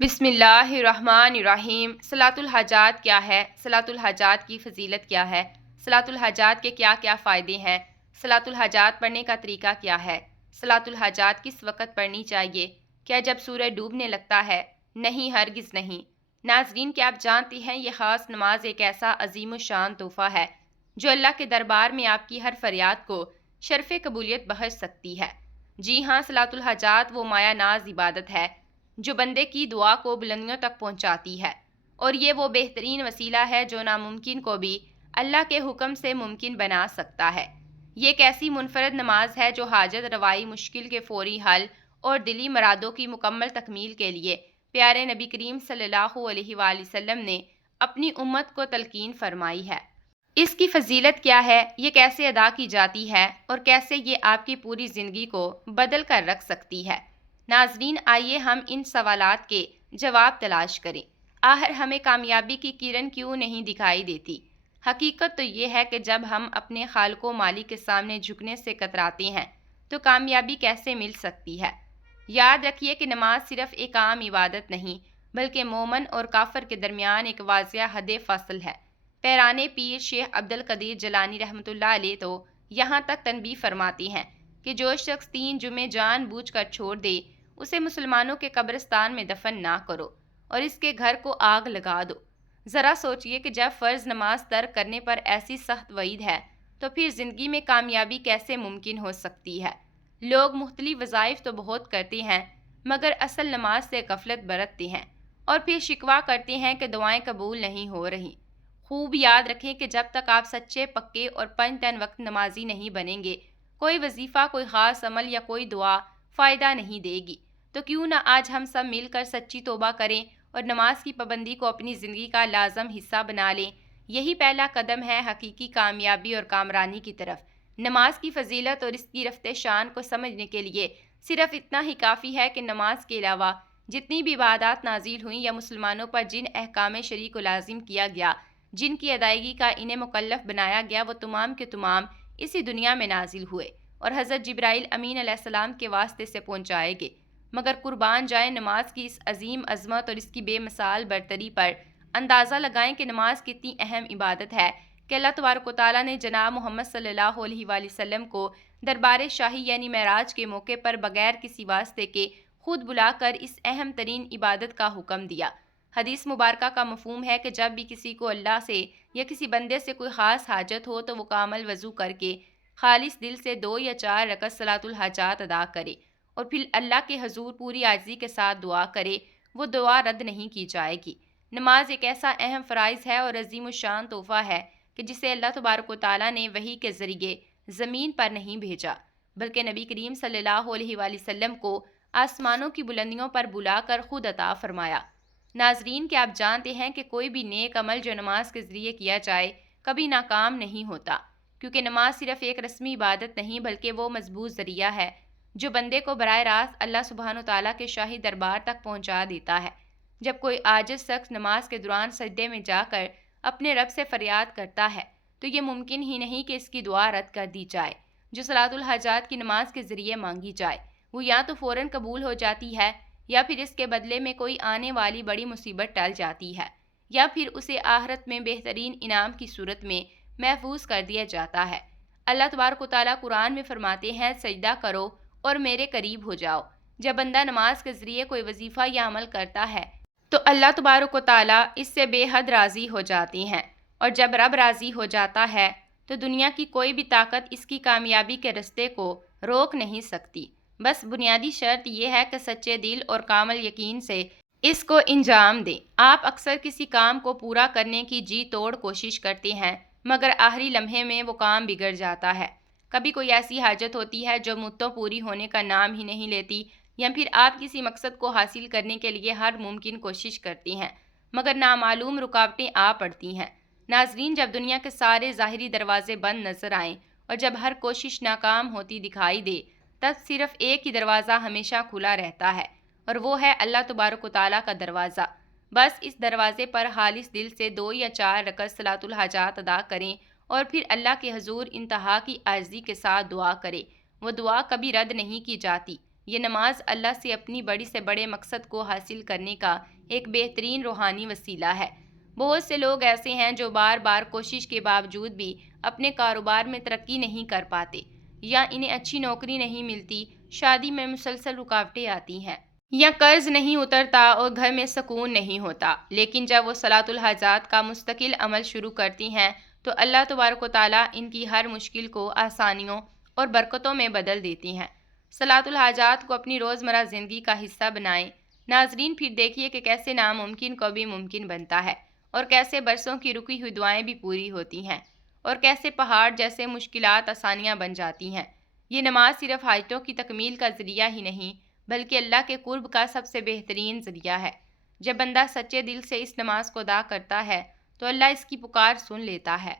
بسم اللہ الرحمن الرحیم۔ صلاۃ الحاجات کیا ہے؟ صلاۃ الحاجات کی فضیلت کیا ہے؟ صلاۃ الحاجات کے کیا کیا فائدے ہیں؟ صلاۃ الحاجات پڑھنے کا طریقہ کیا ہے؟ صلاۃ الحاجات کس وقت پڑھنی چاہیے؟ کیا جب سورج ڈوبنے لگتا ہے؟ نہیں، ہرگز نہیں۔ ناظرین، کیا آپ جانتی ہیں یہ خاص نماز ایک ایسا عظیم الشان تحفہ ہے جو اللہ کے دربار میں آپ کی ہر فریاد کو شرف قبولیت بخش سکتی ہے۔ جی ہاں، صلاۃ الحاجات وہ مایہ ناز عبادت ہے جو بندے کی دعا کو بلندیوں تک پہنچاتی ہے، اور یہ وہ بہترین وسیلہ ہے جو ناممکن کو بھی اللہ کے حکم سے ممکن بنا سکتا ہے۔ یہ ایک ایسی منفرد نماز ہے جو حاجت روائی، مشکل کے فوری حل اور دلی مرادوں کی مکمل تکمیل کے لیے پیارے نبی کریم صلی اللہ علیہ وآلہ وسلم نے اپنی امت کو تلقین فرمائی ہے۔ اس کی فضیلت کیا ہے؟ یہ کیسے ادا کی جاتی ہے اور کیسے یہ آپ کی پوری زندگی کو بدل کر رکھ سکتی ہے؟ ناظرین، آئیے ہم ان سوالات کے جواب تلاش کریں۔ آخر ہمیں کامیابی کی کرن کیوں نہیں دکھائی دیتی؟ حقیقت تو یہ ہے کہ جب ہم اپنے خالق و مالک کے سامنے جھکنے سے کتراتے ہیں تو کامیابی کیسے مل سکتی ہے؟ یاد رکھیے کہ نماز صرف ایک عام عبادت نہیں بلکہ مومن اور کافر کے درمیان ایک واضح حد فاصل ہے۔ پیران پیر شیخ عبد القدیر جیلانی رحمۃ اللہ علیہ تو یہاں تک تنبیہ فرماتی ہیں کہ جو شخص 3 جمعے جان بوجھ کر چھوڑ دے اسے مسلمانوں کے قبرستان میں دفن نہ کرو اور اس کے گھر کو آگ لگا دو۔ ذرا سوچئے کہ جب فرض نماز ترک کرنے پر ایسی سخت وعید ہے تو پھر زندگی میں کامیابی کیسے ممکن ہو سکتی ہے؟ لوگ مختلف وظائف تو بہت کرتے ہیں مگر اصل نماز سے غفلت برتتے ہیں اور پھر شکوہ کرتے ہیں کہ دعائیں قبول نہیں ہو رہی۔ خوب یاد رکھیں کہ جب تک آپ سچے، پکے اور 5 ٹائم وقت نمازی نہیں بنیں گے، کوئی وظیفہ، کوئی خاص عمل یا کوئی دعا فائدہ نہیں دے گی۔ تو کیوں نہ آج ہم سب مل کر سچی توبہ کریں اور نماز کی پابندی کو اپنی زندگی کا لازم حصہ بنا لیں۔ یہی پہلا قدم ہے حقیقی کامیابی اور کامرانی کی طرف۔ نماز کی فضیلت اور اس کی رفع شان کو سمجھنے کے لیے صرف اتنا ہی کافی ہے کہ نماز کے علاوہ جتنی بھی عبادات نازل ہوئیں یا مسلمانوں پر جن احکام شرعی کو لازم کیا گیا، جن کی ادائیگی کا انہیں مکلف بنایا گیا، وہ تمام کے تمام اسی دنیا میں نازل ہوئے اور حضرت جبرائیل امین علیہ السلام کے واسطے سے پہنچائے گئے۔ مگر قربان جائیں نماز کی اس عظیم عظمت اور اس کی بے مثال برتری پر اندازہ لگائیں کہ نماز کتنی اہم عبادت ہے کہ اللہ تبارک و تعالیٰ نے جناب محمد صلی اللہ علیہ وآلہ وسلم کو دربار شاہی یعنی معراج کے موقع پر بغیر کسی واسطے کے خود بلا کر اس اہم ترین عبادت کا حکم دیا۔ حدیث مبارکہ کا مفہوم ہے کہ جب بھی کسی کو اللہ سے یا کسی بندے سے کوئی خاص حاجت ہو تو وہ کامل وضو کر کے خالص دل سے 2 یا 4 رکعت صلاۃ الحاجات ادا کرے اور پھر اللہ کے حضور پوری عاجزی کے ساتھ دعا کرے، وہ دعا رد نہیں کی جائے گی۔ نماز ایک ایسا اہم فرائض ہے اور عظیم الشان تحفہ ہے کہ جسے اللہ تبارک و تعالیٰ نے وحی کے ذریعے زمین پر نہیں بھیجا بلکہ نبی کریم صلی اللہ علیہ وآلہ وسلم کو آسمانوں کی بلندیوں پر بلا کر خود عطا فرمایا۔ ناظرین، کیا آپ جانتے ہیں کہ کوئی بھی نیک عمل جو نماز کے ذریعے کیا جائے کبھی ناکام نہیں ہوتا، کیونکہ نماز صرف ایک رسمی عبادت نہیں بلکہ وہ مضبوط ذریعہ ہے جو بندے کو براہ راست اللہ سبحانہ وتعالیٰ کے شاہی دربار تک پہنچا دیتا ہے۔ جب کوئی عاجز شخص نماز کے دوران سجدے میں جا کر اپنے رب سے فریاد کرتا ہے تو یہ ممکن ہی نہیں کہ اس کی دعا رد کر دی جائے جو صلاۃ الحاجات کی نماز کے ذریعے مانگی جائے۔ وہ یا تو فوراً قبول ہو جاتی ہے یا پھر اس کے بدلے میں کوئی آنے والی بڑی مصیبت ٹل جاتی ہے، یا پھر اسے آخرت میں بہترین انعام کی صورت میں محفوظ کر دیا جاتا ہے۔ اللہ تبارک و تعالیٰ قرآن میں فرماتے ہیں، سجدہ کرو اور میرے قریب ہو جاؤ۔ جب بندہ نماز کے ذریعے کوئی وظیفہ یا عمل کرتا ہے تو اللہ تبارک و تعالیٰ اس سے بے حد راضی ہو جاتے ہیں، اور جب رب راضی ہو جاتا ہے تو دنیا کی کوئی بھی طاقت اس کی کامیابی کے رستے کو روک نہیں سکتی۔ بس بنیادی شرط یہ ہے کہ سچے دل اور کامل یقین سے اس کو انجام دیں۔ آپ اکثر کسی کام کو پورا کرنے کی جی توڑ کوشش کرتے ہیں مگر آخری لمحے میں وہ کام بگڑ جاتا ہے۔ کبھی کوئی ایسی حاجت ہوتی ہے جو مدتوں پوری ہونے کا نام ہی نہیں لیتی، یا پھر آپ کسی مقصد کو حاصل کرنے کے لیے ہر ممکن کوشش کرتے ہیں مگر نامعلوم رکاوٹیں آ پڑتی ہیں۔ ناظرین، جب دنیا کے سارے ظاہری دروازے بند نظر آئیں اور جب ہر کوشش ناکام ہوتی دکھائی دے، تب صرف ایک ہی دروازہ ہمیشہ کھلا رہتا ہے اور وہ ہے اللہ تبارک و تعالیٰ کا دروازہ۔ بس اس دروازے پر خالص دل سے 2 یا 4 رکعت صلاۃ الحاجات ادا کریں اور پھر اللہ کے حضور انتہا کی عاجزی کے ساتھ دعا کریں۔ وہ دعا کبھی رد نہیں کی جاتی یہ نماز اللہ سے اپنی بڑی سے بڑے مقصد کو حاصل کرنے کا ایک بہترین روحانی وسیلہ ہے۔ بہت سے لوگ ایسے ہیں جو بار بار کوشش کے باوجود بھی اپنے کاروبار میں ترقی نہیں کر پاتے، یا انہیں اچھی نوکری نہیں ملتی، شادی میں مسلسل رکاوٹیں آتی ہیں، یا قرض نہیں اترتا اور گھر میں سکون نہیں ہوتا۔ لیکن جب وہ صلاۃ الحاجات کا مستقل عمل شروع کرتی ہیں تو اللہ تبارک و تعالیٰ ان کی ہر مشکل کو آسانیوں اور برکتوں میں بدل دیتی ہیں۔ صلاۃ الحاجات کو اپنی روزمرہ زندگی کا حصہ بنائیں۔ ناظرین، پھر دیکھیے کہ کیسے ناممکن کو بھی ممکن بنتا ہے، اور کیسے برسوں کی رکی ہوئی دعائیں بھی پوری ہوتی ہیں، اور کیسے پہاڑ جیسے مشکلات آسانیاں بن جاتی ہیں۔ یہ نماز صرف حاجتوں کی تکمیل کا ذریعہ ہی نہیں بلکہ اللہ کے قرب کا سب سے بہترین ذریعہ ہے۔ جب بندہ سچے دل سے اس نماز کو ادا کرتا ہے تو اللہ اس کی پکار سن لیتا ہے،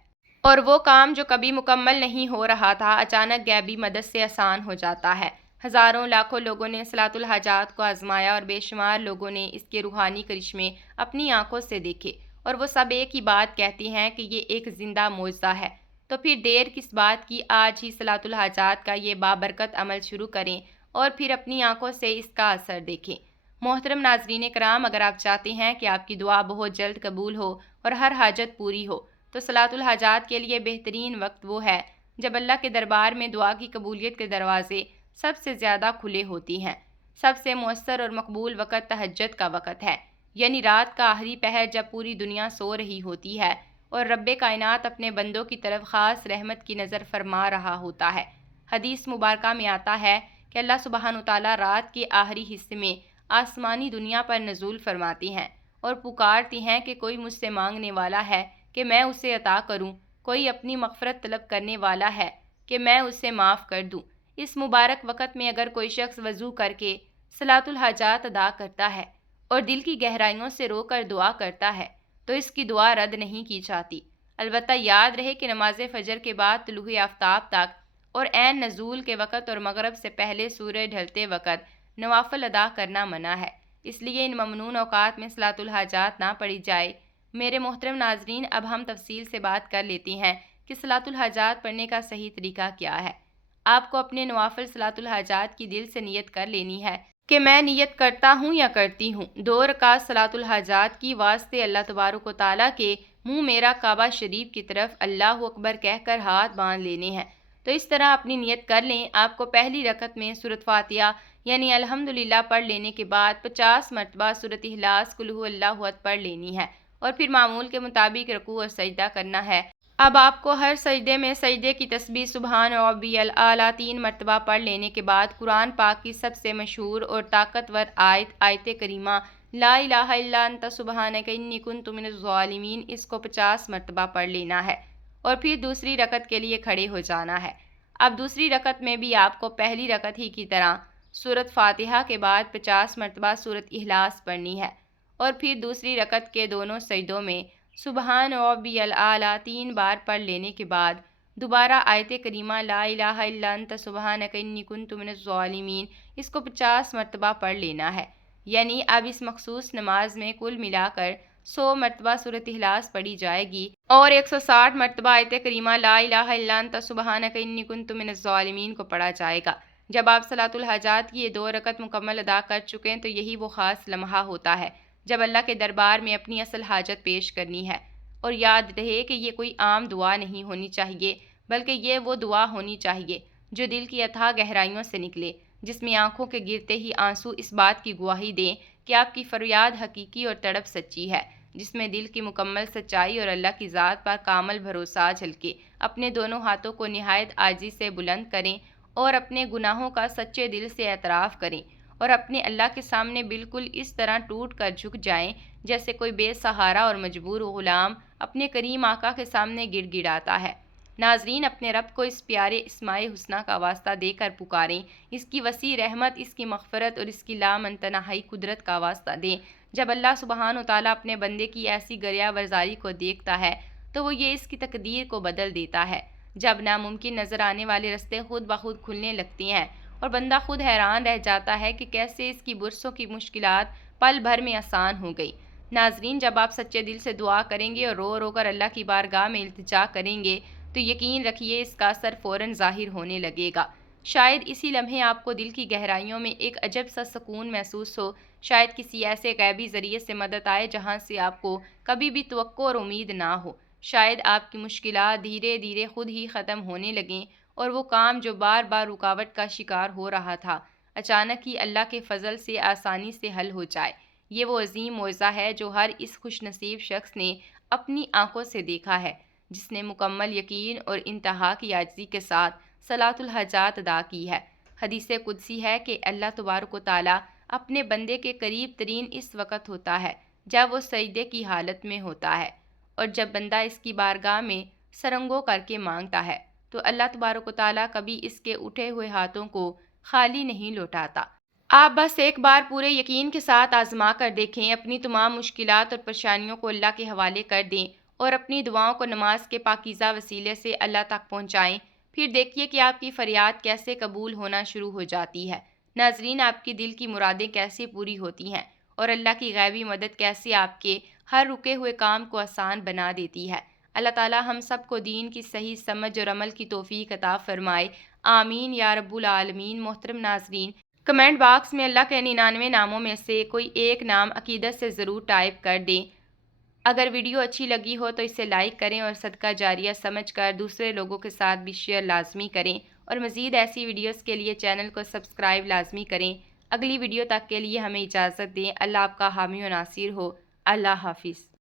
اور وہ کام جو کبھی مکمل نہیں ہو رہا تھا اچانک غیبی مدد سے آسان ہو جاتا ہے۔ ہزاروں لاکھوں لوگوں نے صلاۃ الحاجات کو آزمایا، اور بے شمار لوگوں نے اس کے روحانی کرشمے اپنی آنکھوں سے دیکھے، اور وہ سب ایک ہی بات کہتے ہیں کہ یہ ایک زندہ معجزہ ہے۔ تو پھر دیر کس بات کی، آج ہی صلاۃ الحاجات کا یہ بابرکت عمل شروع کریں اور پھر اپنی آنکھوں سے اس کا اثر دیکھیں۔ محترم ناظرین کرام، اگر آپ چاہتے ہیں کہ آپ کی دعا بہت جلد قبول ہو اور ہر حاجت پوری ہو تو صلاۃ الحاجات کے لیے بہترین وقت وہ ہے جب اللہ کے دربار میں دعا کی قبولیت کے دروازے سب سے زیادہ کھلے ہوتی ہیں۔ سب سے مؤثر اور مقبول وقت تہجد کا وقت ہے، یعنی رات کا آخری پہر، جب پوری دنیا سو رہی ہوتی ہے اور رب کائنات اپنے بندوں کی طرف خاص رحمت کی نظر فرما رہا ہوتا ہے۔ حدیث مبارکہ میں آتا ہے کہ اللہ سبحانہ وتعالیٰ رات کے آخری حصے میں آسمانی دنیا پر نزول فرماتے ہیں اور پکارتے ہیں کہ کوئی مجھ سے مانگنے والا ہے کہ میں اسے عطا کروں، کوئی اپنی مغفرت طلب کرنے والا ہے کہ میں اسے معاف کر دوں۔ اس مبارک وقت میں اگر کوئی شخص وضو کر کے صلاۃ الحاجات ادا کرتا ہے اور دل کی گہرائیوں سے رو کر دعا کرتا ہے تو اس کی دعا رد نہیں کی جاتی۔ البتہ یاد رہے کہ نماز فجر کے بعد طلوع آفتاب تک اور عین نزول کے وقت اور مغرب سے پہلے سورج ڈھلتے وقت نوافل ادا کرنا منع ہے، اس لیے ان ممنوع اوقات میں صلاۃ الحاجات نہ پڑھی جائے۔ میرے محترم ناظرین، اب ہم تفصیل سے بات کر لیتے ہیں کہ صلاۃ الحاجات پڑھنے کا صحیح طریقہ کیا ہے۔ آپ کو اپنے نوافل صلاۃ الحاجات کی دل سے نیت کر لینی ہے کہ میں نیت کرتا ہوں یا کرتی ہوں 2 رکعت صلاۃ الحاجات کی واسطے اللہ تبارک و تعالیٰ کے منہ میرا کعبہ شریف کی طرف اللہ اکبر کہہ کر ہاتھ باندھ لینے ہیں۔ تو اس طرح اپنی نیت کر لیں۔ آپ کو پہلی رکعت میں سورۃ فاتحہ یعنی الحمدللہ پڑھ لینے کے بعد 50 مرتبہ سورۃ اخلاص قل ھو اللہ احد پڑھ لینی ہے، اور پھر معمول کے مطابق رکوع اور سجدہ کرنا ہے۔ اب آپ کو ہر سجدے میں سجدے کی تسبیح سبحان ربی الاعلیٰ 3 مرتبہ پڑھ لینے کے بعد قرآن پاک کی سب سے مشہور اور طاقتور آیت کریمہ لا الہ الا انت سبحانک انی کنت من الظالمین، اس کو 50 مرتبہ پڑھ لینا ہے، اور پھر دوسری رکعت کے لیے کھڑے ہو جانا ہے۔ اب دوسری رکعت میں بھی آپ کو پہلی رکعت ہی کی طرح سورۃ فاتحہ کے بعد 50 مرتبہ سورۃ اخلاص پڑھنی ہے، اور پھر دوسری رکعت کے دونوں سجدوں میں سبحان ربی الاعلیٰ 3 بار پڑھ لینے کے بعد دوبارہ آیت کریمہ لا الہ الا انت سبحانک انی کنت من الظالمین، اس کو 50 مرتبہ پڑھ لینا ہے۔ یعنی اب اس مخصوص نماز میں کل ملا کر 100 مرتبہ سورۃ اخلاص پڑھی جائے گی اور 160 مرتبہ آیت کریمہ لا الہ الا انت سبحانک انی کنت من الظالمین کو پڑھا جائے گا۔ جب آپ صلاۃ الحاجات کی یہ 2 رکعت مکمل ادا کر چکے ہیں تو یہی وہ خاص لمحہ ہوتا ہے جب اللہ کے دربار میں اپنی اصل حاجت پیش کرنی ہے۔ اور یاد رہے کہ یہ کوئی عام دعا نہیں ہونی چاہیے، بلکہ یہ وہ دعا ہونی چاہیے جو دل کی اتھاہ گہرائیوں سے نکلے، جس میں آنکھوں کے گرتے ہی آنسو اس بات کی گواہی دیں کہ آپ کی فریاد حقیقی اور تڑپ سچی ہے، جس میں دل کی مکمل سچائی اور اللہ کی ذات پر کامل بھروسہ جھلکے۔ اپنے دونوں ہاتھوں کو نہایت عاجزی سے بلند کریں اور اپنے گناہوں کا سچے دل سے اعتراف کریں، اور اپنے اللہ کے سامنے بالکل اس طرح ٹوٹ کر جھک جائیں جیسے کوئی بے سہارا اور مجبور غلام اپنے کریم آقا کے سامنے گڑ گڑاتا ہے۔ ناظرین، اپنے رب کو اس پیارے اسماء حسنہ کا واسطہ دے کر پکاریں، اس کی وسیع رحمت، اس کی مغفرت اور اس کی لامتناہی قدرت کا واسطہ دیں۔ جب اللہ سبحانہ وتعالیٰ اپنے بندے کی ایسی گریہ ورزاری کو دیکھتا ہے تو وہ یہ اس کی تقدیر کو بدل دیتا ہے۔ جب ناممکن نظر آنے والے راستے خود بخود کھلنے لگتے ہیں اور بندہ خود حیران رہ جاتا ہے کہ کیسے اس کی برسوں کی مشکلات پل بھر میں آسان ہو گئی۔ ناظرین، جب آپ سچے دل سے دعا کریں گے اور رو رو کر اللہ کی بارگاہ میں التجا کریں گے تو یقین رکھیے اس کا اثر فوراً ظاہر ہونے لگے گا۔ شاید اسی لمحے آپ کو دل کی گہرائیوں میں ایک عجب سا سکون محسوس ہو، شاید کسی ایسے غیبی ذریعے سے مدد آئے جہاں سے آپ کو کبھی بھی توقع اور امید نہ ہو، شاید آپ کی مشکلات دھیرے دھیرے خود ہی ختم ہونے لگیں اور وہ کام جو بار بار رکاوٹ کا شکار ہو رہا تھا اچانک ہی اللہ کے فضل سے آسانی سے حل ہو جائے۔ یہ وہ عظیم معجزہ ہے جو ہر اس خوش نصیب شخص نے اپنی آنکھوں سے دیکھا ہے، جس نے مکمل یقین اور انتہا کی عاجزی کے ساتھ صلاۃ الحاجات ادا کی ہے۔ حدیث قدسی ہے کہ اللہ تبارک و تعالیٰ اپنے بندے کے قریب ترین اس وقت ہوتا ہے جب وہ سجدے کی حالت میں ہوتا ہے، اور جب بندہ اس کی بارگاہ میں سرنگو کر کے مانگتا ہے تو اللہ تبارک و تعالیٰ کبھی اس کے اٹھے ہوئے ہاتھوں کو خالی نہیں لوٹاتا۔ آپ بس ایک بار پورے یقین کے ساتھ آزما کر دیکھیں، اپنی تمام مشکلات اور پریشانیوں کو اللہ کے حوالے کر دیں اور اپنی دعاؤں کو نماز کے پاکیزہ وسیلے سے اللہ تک پہنچائیں، پھر دیکھیے کہ آپ کی فریاد کیسے قبول ہونا شروع ہو جاتی ہے۔ ناظرین، آپ کی دل کی مرادیں کیسے پوری ہوتی ہیں اور اللہ کی غیبی مدد کیسے آپ کے ہر رکے ہوئے کام کو آسان بنا دیتی ہے۔ اللہ تعالیٰ ہم سب کو دین کی صحیح سمجھ اور عمل کی توفیق عطا فرمائے، آمین یا رب العالمین۔ محترم ناظرین، کمنٹ باکس میں اللہ کے 99 ناموں میں سے کوئی ایک نام عقیدت سے ضرور ٹائپ کر دیں۔ اگر ویڈیو اچھی لگی ہو تو اسے لائک کریں اور صدقہ جاریہ سمجھ کر دوسرے لوگوں کے ساتھ بھی شیئر لازمی کریں، اور مزید ایسی ویڈیوز کے لیے چینل کو سبسکرائب لازمی کریں۔ اگلی ویڈیو تک کے لیے ہمیں اجازت دیں۔ اللہ آپ کا حامی و ناصر ہو۔ اللہ حافظ۔